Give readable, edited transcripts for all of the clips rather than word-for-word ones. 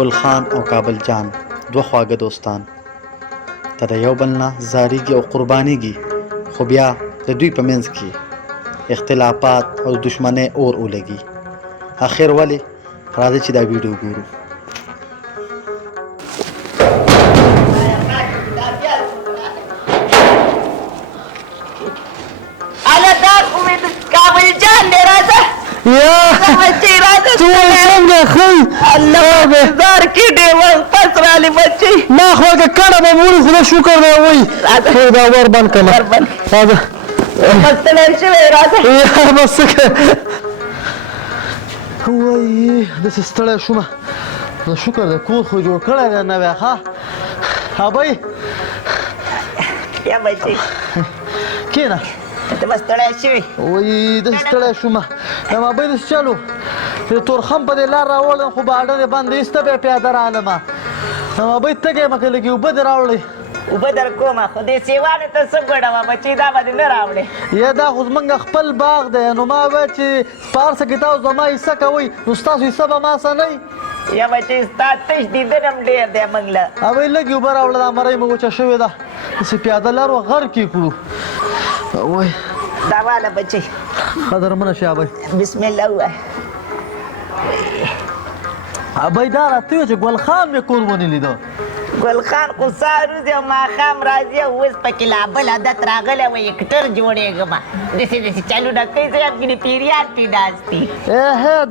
ګل خان او کابل جان دوه خواږه دوستان که د یو بل نه زاریږي او قربانیږي خو بیا د دوی په منځ کې اختلافات او دشمنۍ اور ولګي اخر ولې راځئ چې دا ویډیو ګورو ما خواږه کډه به مونږ خدای شکر دی وایي دا ور بند کړه راځه بس څه کوې وایي داسې ستړی شومه شکر دی کور خو جوړ کړی دی نوی ښه ابۍ کښېنه ته بس ستړی شوې وایي داسې ستړی شومه یم ابۍ داسې چلو تورخم په دې لار راوړم خو باډر یې بند ایسته بیا پیاده رالمه ابۍ تږی یم که لږې اوبه دې راوړئ اوبه در کومه خو دې سیوانو ته څه ګوډوه بچې دا به دې نه راوړې یا دا خو زمونږ خپل باغ دی نو ما وویل چې په هر څه کې تاسو زما حصه کوئ نو ستاسو حصه به ما څه نه وي یا بچې ستا تش دیدن هم ډېر دی موږ له ابۍ لږې اوبه راوړه دا مرۍ مې وچه شوې ده داسې پیاده لار وه غر کې کړو وایي دا واله بچې قدرمنه شي ابۍ بسم الله ووایه ابۍ دا راته ویل چې ګل خان مې کور ونه لیده ګل خان خو سهار وځي او ماښام راځي او اوس پکې لا بل عادت راغلی وایي اکټر جوړېږم داسې داسې چلونه کوي زه یم ګینې پیریان پې ناست دي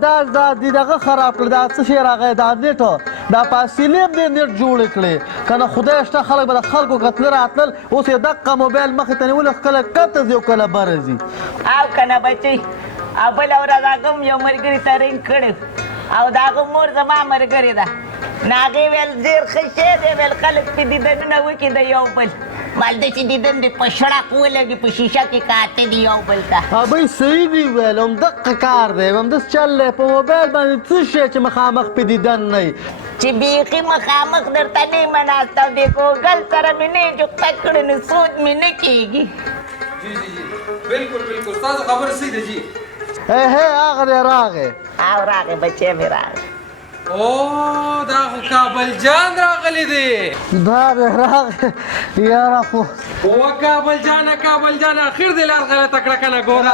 دا دې دغه خراب کړ دا څه شی راغی دا نیټ دا فاصلې هم دې نیټ جوړې کړې که نه خدای شته خلک به د خلکو کتله راتلل اوس یې دقه موبایل مخې ته نیولې کله کته ځي او کله بره ځي او که نه بچئ او بله ورځ هغه هم یو ملګري ته رینګ کړی او د هغه مور زما ملګرې ده نو هغې ویل ډېر ښه شی دی ویل خلک پې دیدنونه وکړي د یو بل مال داسې دیدن دې په شړق ولګي په شیشه کې کاته دي یو بل ته ابۍ صحیح دي ویل همدقه کار دی همداسې چل دی په موبایل باندې څه شی چې مخامخ پې دیدن نه وي چې بیخي مخامخ درته نه یم ناسته او د ګوګل سره مې نه جوخته کړې نو سود مې نه کېږي جی جی جی بالکل بالکل ستاسو خبره صحیح ده جی هغه دی راغی او راغې بچی مې راغی او دا خو کابل جان راغلی دی دا دی راغی یاره خو او کابل جان اخر دې لار غلطه کړه که نه ګوره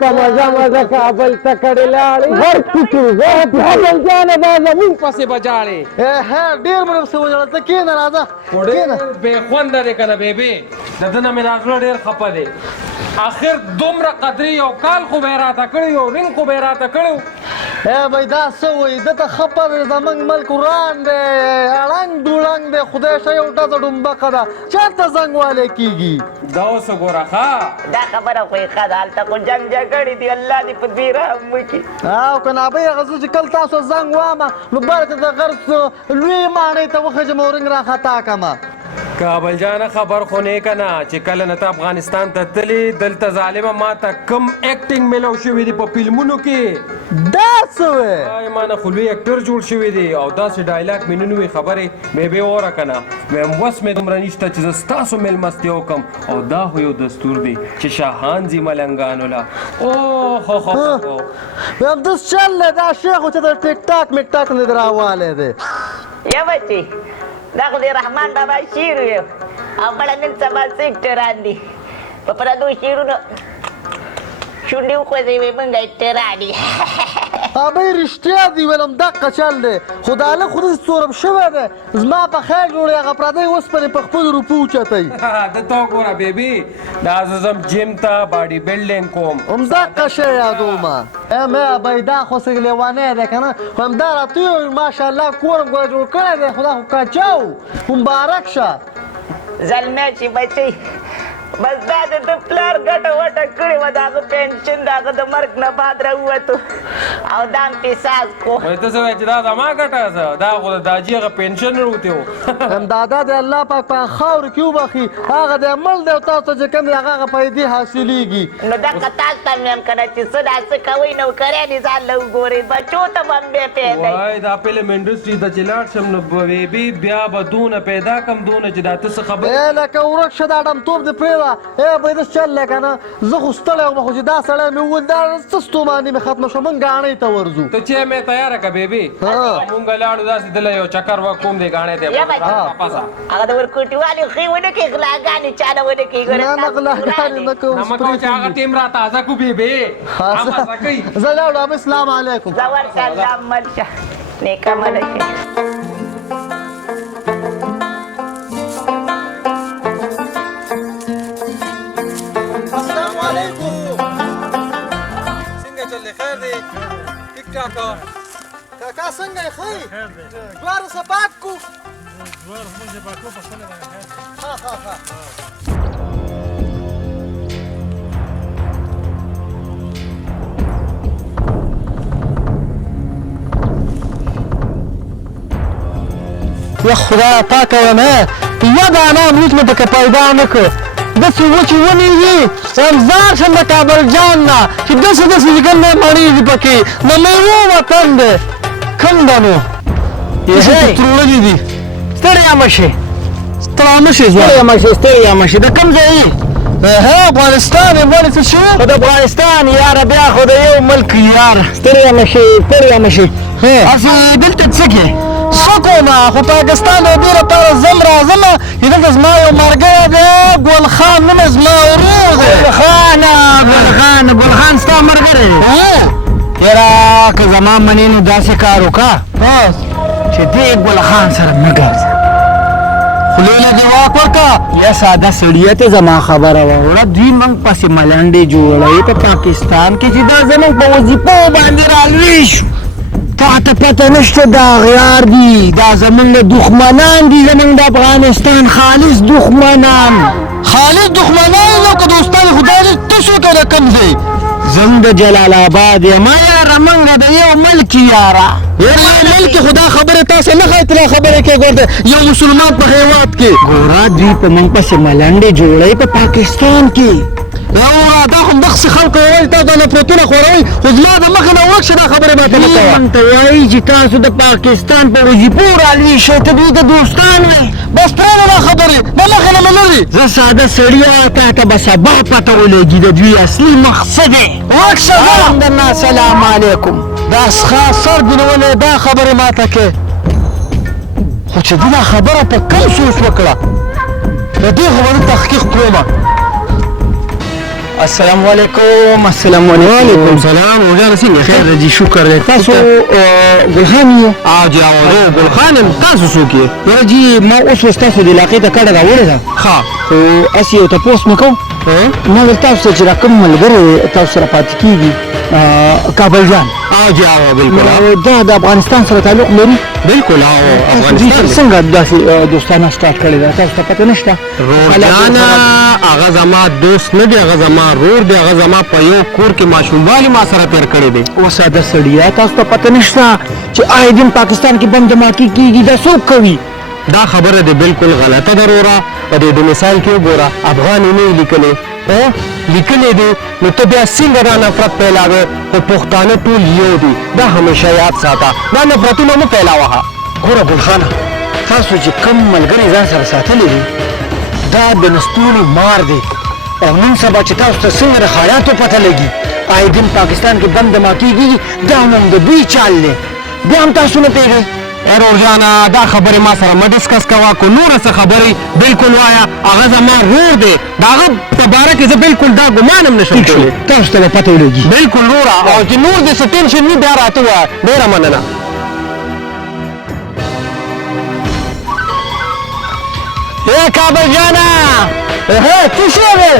په مزه کابل ته کړې لاړې هر څه چې کابل جانه دا زمونږ پسې به جاړې ډېر مې پسې وژړل ته کښېنه راځه ډېر بې خونده دی که نه بیبي د ده نه مې دا زړه ډېر خفه دی آخر دومره قدرې یو کال خو به یې راته کړی یو رنګ خو به یې راته کړی بھائی دا څه وایي دته خبر زمونږ ملک وران دی اړنګ دوړنګ دی خدای شه یو ډزه ډومبکه ده چېرته زنګ والی کېږي دا اوس وګوره ښه دا خبره خو یې ښه ده هلته خو جنګ جګړې دي الله دې په دوی رحم وکړي او که نه ابۍ هغه زه چې کله تاسو زنګ وامه نو بله ته د غرض لویې ماڼۍ ته وخېږم او رنګ راخطا کړمه کابل جانه خبر خو نه که نه چې کله نه ته افغانستان ته تلې دلته ظالمه ما ته کم ایکټینګ میلو شوي دي په فلمونو کې دا څه وی ما نه خو لوی اکټر جوړ شوي دي او داسې ډایلاګ مې نه وي خبرې مې به وره که نه ویم وس مې دومره نشته چې زه ستاسو میلمستیا وکړم او دا خو یو دستور دی چې شاهان ځي ملنګانو له همداس چل دی دا شی خو چې د ټیک ټاک میک ټاک نه دې راوالی دی یا بچې دا خو د رحمان بابا شعر وی او بله نن سبا څه اکټران دي په پردو شعرونو شونډې وخوځوي موږ اکټران دي ابۍ رښتیا دي ویل همدقه چل دی خو دا هلک خو داسې څورم شوی دی زما په خیر جوړې هغه پردی اوسپنې په خپلو روپو اوچتوي دلته وګوره بیبي دا زه ځم جیم ته باډي بلډینګ کوم همدقه شی یادومه مې ابۍ دا خو څه لیونی دی که نه خو همدا راته وویل ماشاءالله کور هم ګوره جوړ کړی دی خو دا خو کچه و مبارک شه زلمی چې بچئ بس دا د ده پلار ګټه وټه کړې وه د هغه پنشن د هغه د مرګ نه بعد راووتو او دا هم پیساز کو ته څه وایې چې دا زما ګټه ده دا خو د داجي هغه پنشن راوتی و دادا د الله پاک په خاورو کې وبخي هغه د عمل دی او تاسو ته چې کوم دی هغه پیدې حاصلېږي نو دغه تاسو ته مې هم که نه چې څه دا څه کوئ نوکریان یې ځان له وګورئ بچو ته به هم بیا پیدا وای دا فلم انډسټري ته چې لاړ شم نو بیبي بیا به دونه پیدا کم دونه چې دا ته څه خبرې لکه ورک شه دا ډمتوب دې پرې کړې وه پیداش چل دی که نه زه خو ستړی وم خو چې دا سړی مې وویل دا څه ستوماني مې ختمه شوه موږ ګاڼۍ ته ورځو ته چې مې تیاره که بیبي مونږ لاړو داسې دله یو چکر وکوم دی ګاڼۍ ته هغه د ورکوټي والي ښې ونه کړې غلاګانې چاله ونه کړې نه نه غلاګانې نه کوم نمکو چې هغه ټیم را تازه کو بیبي مزه کوي زه لاړم السلام علیکم زه ورشه الله مل شه نیک عمله شه السلام علیکم څنګه چل دی خیر دی ټیک ټاک کاکا څنګه یې ښه یې جوار سپاک کو جوار موږ سپاک کو په خپله باندې خیر ها ها ها یا خدا پاکه ومه یا دانه امروز مې پکې پیدا نه کړ داسې وچې ونې دي انځار شم د کابل جان نه چې داسې داسې ځګل نه مڼې دي پکې د میوو وطن دی کوم ده نو تروړلي دي ستړیا مه شې ستړیا مه شې ستړیا مه شې د کوم ځای یې افغانستان یې ولې څه شو خو د افغانستان یاره بیا خو د یو ملک یار ستړیا مه شې ستړیا مه شې هسې دلته څه کې څه کومه خو پاکستان د دې لپاره زم راځم چې دلته زما یو ملګری دی ګل خان نوم یې زما ورور دی ګل خان ستا ملګری دی یاره که زما منې نو داسې کار وکړه چې دې ګل خان سره مه ګرځه خولې له دې واک ورکړه یا ساده سړیه ته زما خبره واوره دوی موږ پسې ملنډې جوړوي په پاکستان کې چې دا زموږ په وظیفو باندې رالوی شو تا ته پته نشته دا اغیار دي دا زمونږ دښمنان دي زمونږ د افغانستان خالص دښمنان نو که دوستان خدای دې تاسو کنه کوم ځای زموږ د جلال آباد یم یاره موږ د یو ملک یاره ملک خدا خبره تاسو نه خاطره خبره کې ګورده یو مسلمان په هیواد کې ګوره دوی په موږ پسې ملنډې جوړوي په پاکستان کې یوه دا خو مخکې خلکو وایي تاسو دا نفرتونه خوروئ خو زما د مخې نه وکشه دا خبرې ماته مه کوه موږ ته وایي چې تاسو د پاکستان په وظیفو رالوي شئ ته دوی د دوستان وئ بس پرېږده دا خبرې د مخې نه مې لرې زه ساده سړیه تا ته به سبا پته ولګي د دوی اصلي مقصد یې وکشه درنه السلام علیکم دا څښا سر دې نیولی دا خبرې ماته کې خو چې دې دا خبره په کوم سوچ وکړه د دې خو به زه تحقیق کومه السلام علیکم السلام علیکم سلام وګوره څنګه خیر دی شکر دی تاسو ګلخان یو جی ګلخان تاسو څوک یې یاره جی ما اوس ستاسو د علاقې ته کډه راوړې ده ښه خو هسې یو تپوس مې کوم ما ویل تاسو ته چې را کوم ملګری تاسو سره پاتې کېږي کابل جان جی بالکل دا د افغانستان سره تعلق لري بالکل افغانستان څنګه داسې دوستانه سټارټ کړې ده تاسو ته پته نشته روزانه هغه زما دوست نه دی هغه زما رور دی هغه زما په یو کور کې ماشوموالي ما سره تېر کړی دی اوس ساده سړیه تاسو ته پته نشته چې آی دین پاکستان کې بم دماکې کېږي دا څوک کوي دا خبره دی بالکل غلطه ده وروره په دې د مثال کې وګوره افغان یې نه یې لیکلی لیکلی دی نو ته بیا څنګه دا نفرت پیلاوې خو پښتانه ټول یو دي دا همیشه یاد ساته دا نفرتونه مه پیلاوه ګوره ګلخانه تاسو چې کوم ملګری ځان سره ساتلی دی دا د نستوني مار دی او نن سبا چې تاسو ته څنګه د خیاطو پته لګي آی دین پاکستان کې بم دماکېږي دا هم د دوی چال دی بیا هم تاسو نه پوهېږئ روزانه دا خبرې ما سره مه ډسکس کوه که نوره څه خبرې بالکل وایه هغه زما رور دی د هغه په باره کې زه بالکل دا ګمان هم نشم کولی تاسو ته به پته ولګي بالکل وروره او چې نور دې څه ټینشن وي بیا راته ووایه ډېره مننه کابل جانا څه شی دی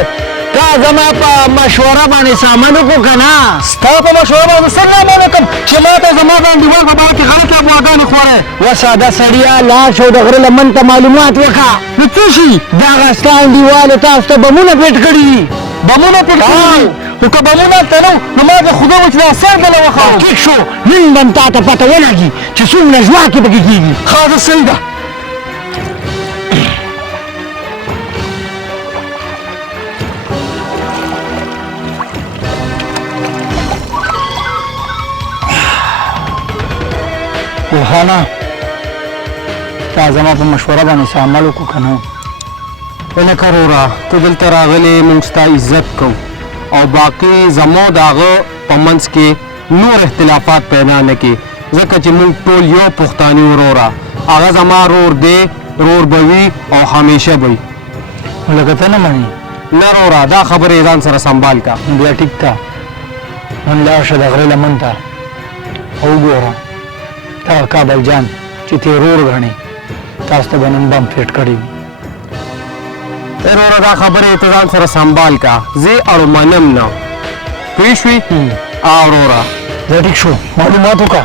تا زما په مشوره باندې سامان وکړو که نه ستا په مشوره باندې څنګه عمل وکړم چې ما ته زما د انډیوال په باره کې غلطې افواګانې خوړی و ساده سړیه لاړ شو د غره لمن ته معلومات وکړه نو څه شي دغه ستا انډیوالو تاسو ته بمونه پېټ کړي دي بمونه پېټ کړي خو که بمونه هلته نه نو ما د خدای و چې دا سر دله وخوړم ټیک شو نن به م تا ته پته ولګي چې څومره ژواکې پکې کېږي ښه ده صحیح ده ګلخانه تا زما په مشوره باندې څه عمل وکړو که نه لکه وروره ته دلته راغلی موږ ستا عزت کوو او باقي زمو د هغه په منځ کې نور اختلافات پیدا نه کړي ځکه چې موږ ټول یو پښتاني وروره هغه زما رور دی رور به وي او همیشه به وي لکه ته نه منې نه وروره دا خبرې ځان سره سنبال کا بیا ټیک ته نن لاړ شه د غرې لمن ته او وګوره دغه کابل جان چې ته رور ګڼې تاسو ته به نن بم فټ کړی وي وروره دا خبرې ته ځان سره سنبال کا زه اړمنم نه پوه شوې وروره دا ټیک شو معلومات وکړه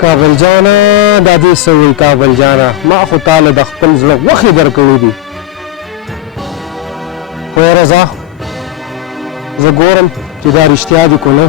کابل جانا دا دې څه وایي کابل جانا ما خو تاله د خپل زړه غوښې درکړي دي خو یاره ځه زه ګورم چې دا رښتیا دي که نه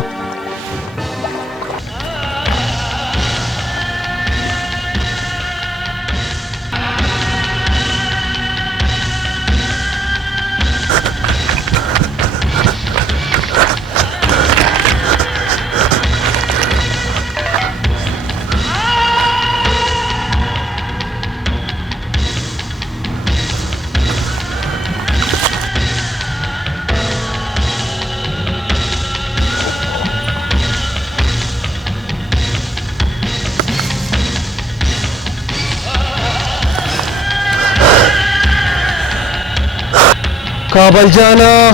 کابل جانا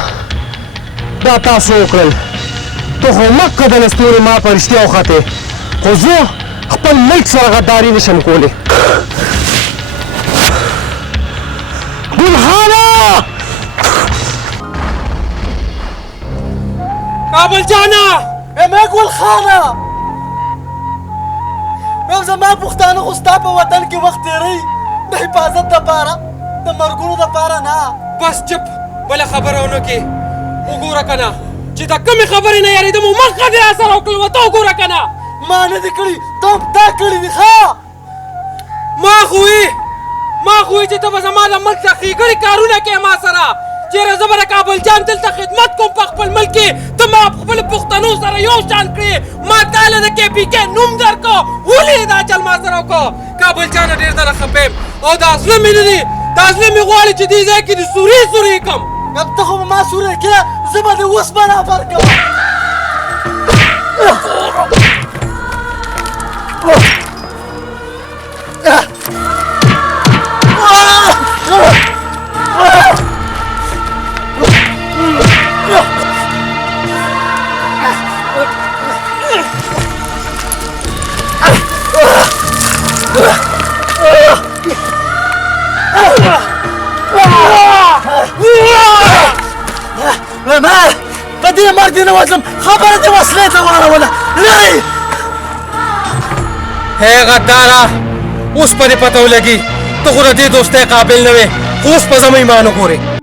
دا تاسو وکړل ته خو مکه د لستوري ما په رښتیا وختې خو زه خپل ملک سره غداري نشم کولی ګلخانه کابل جانا مې ګلخانه مې زما پښتانه خو ستا په وطن کې وخت تېروي د حفاظت دپاره د مرګونو دپاره نه بس چپ بله خبره ونه کې وګوره که نه چې د کمې خبرې نه یارېدم او مخه دې راسره وکړل ورته وګوره که نه ما نه دي کړي ته هم تا کړي دي ښه ما خو وي چې ته به زما د ملک څخه ښېګړې کارونه کوې ما سره چېرې زه به د کابل جان دلته خدمت کوم په خپل ملک کې ته ما خپلو پښتنو سره یو شان کړې ما تاله د کې پي کې نوم درکړو ولې دا چل ما سره وکړو کابل جانه ډېر زره خفه یم او دا زړه مې نه دي دا زړه مې غواړي چې دې ځای کې د سورې کړم ته خو به ما سورې کړه زه به دې اوس برابر کوم ما په دې مرګ دې نه وځم خبره دې وسلې ته واړوله لرې هی غداره اوس په دې پته ولګي ته خو د دې دوستۍ قابل نه وې خو اوس په زمه ایمان وګورې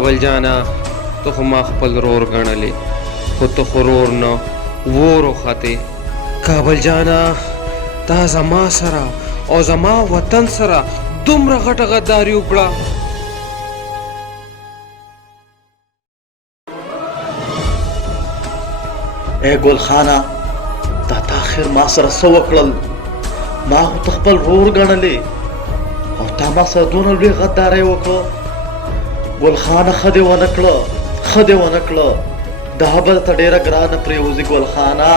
کابل جانا ته خو ما خپل رور ګڼلې خو ته خو رور نه وور وختې کابل جانا تا زما سره او زما وطن سره دومره غټه غداري وکړه اے ګلخانه تا آخر ما سره څه وکړل ما خو ته خپل رور ګڼلې او تا ما سره دونه لوی غدارۍ وکړه ګلخانه ښه دې ونه کړه دا به درته ډېره ګرانه پرېوځي ګلخانه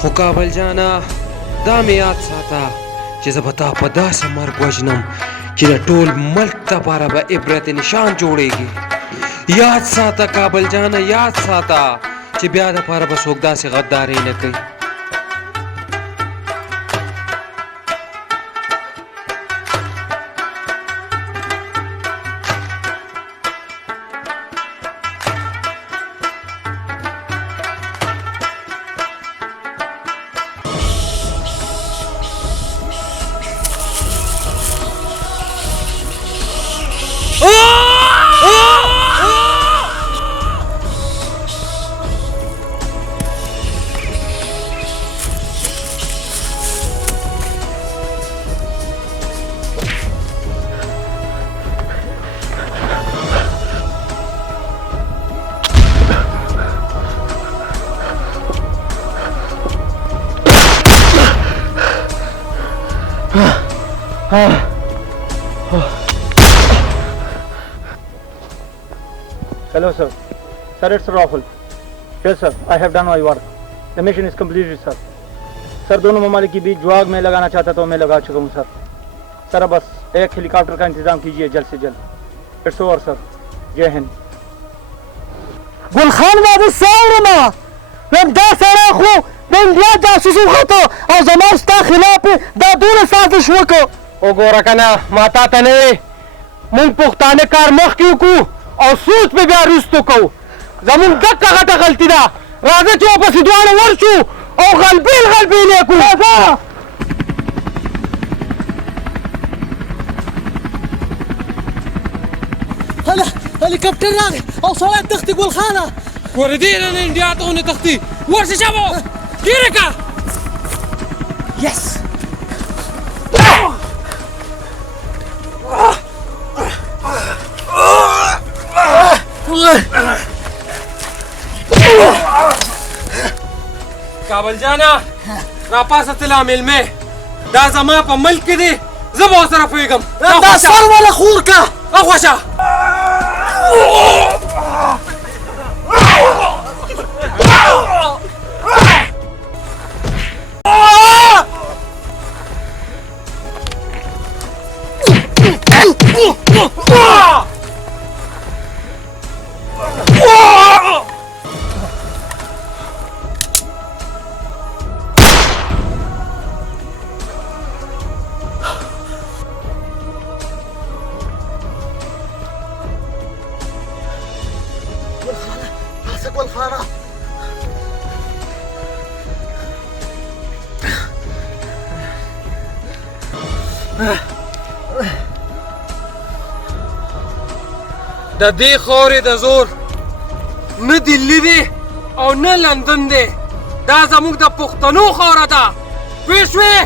خو کابل جانا دا مې یاد ساته چې زه به تا په داسې مرګ وژنم چې د ټول ملک دپاره به عبرت نشان جوړېږي. یاد ساته کابل جانه، یاد ساته چې بیا دپاره به څوک داسې غداري نه کوي. Hello, sir. Sir, it's Rahul. Yes, sir. I have done my work. The mission is completed, sir. Sir दोनों ममालिक के बीच जो आग मैं लगाना चाहता था मैं लगा चुका हूँ सर. सर बस एक हेलीकॉप्टर का इंतजाम कीजिए जल्द से जल्द. It's over sir. जय हिंद. ګلخان واده ساورمه ویم دا سړی خو د انډیا جاسوس وخوتو او زما ستا خلاف یې دا دونه سازش وکړو. وګوره که نه ما تا ته نه وې مونږ پښتانه کار مخکې وکړو او سوچ پې بیا وروستو کوو. زمونږ دقه غټه غلطي ده. راځه چې واپسې دواړه ورشو او غلبېل غلبېل یې کړو. راځه هلیکاپټر راغی او سړی تښتي ګلخانه. ګوره دې نن انډیا ته ونه تښتي. ورشه شابو ګیره که. یس کابل جانا راپاسه تلا میلمه دا زما په ملک کې دی. زه به ورسره پوهېږم. دا سر والا خور که راخوشه. ګلخانه د دې خاورې د زور نه دلی دی او نه لندن دی. دا زموږ د پښتنو خاوره ده. پوه شوې؟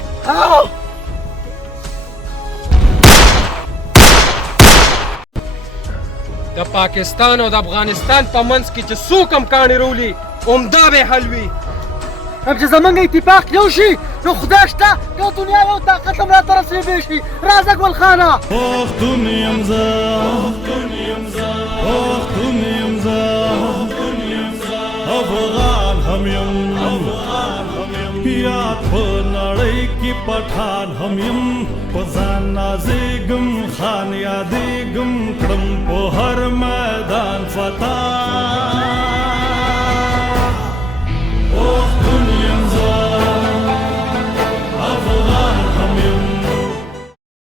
د پاکستان او د افغانستان په منځ کې چې څوک هم کاڼي رولي عمده به حل وي. هم چې زمونږ اتفاق یو شي نو خدای شته یو دنیا یو طاقت هم راته رسېدی شي. راځه ګلخانه. پښتون یم زه افغان هم یم یاد په نړۍ کې پټان هم یم په ځان نازېږم خان یادېږم کړم په هر میدان فتح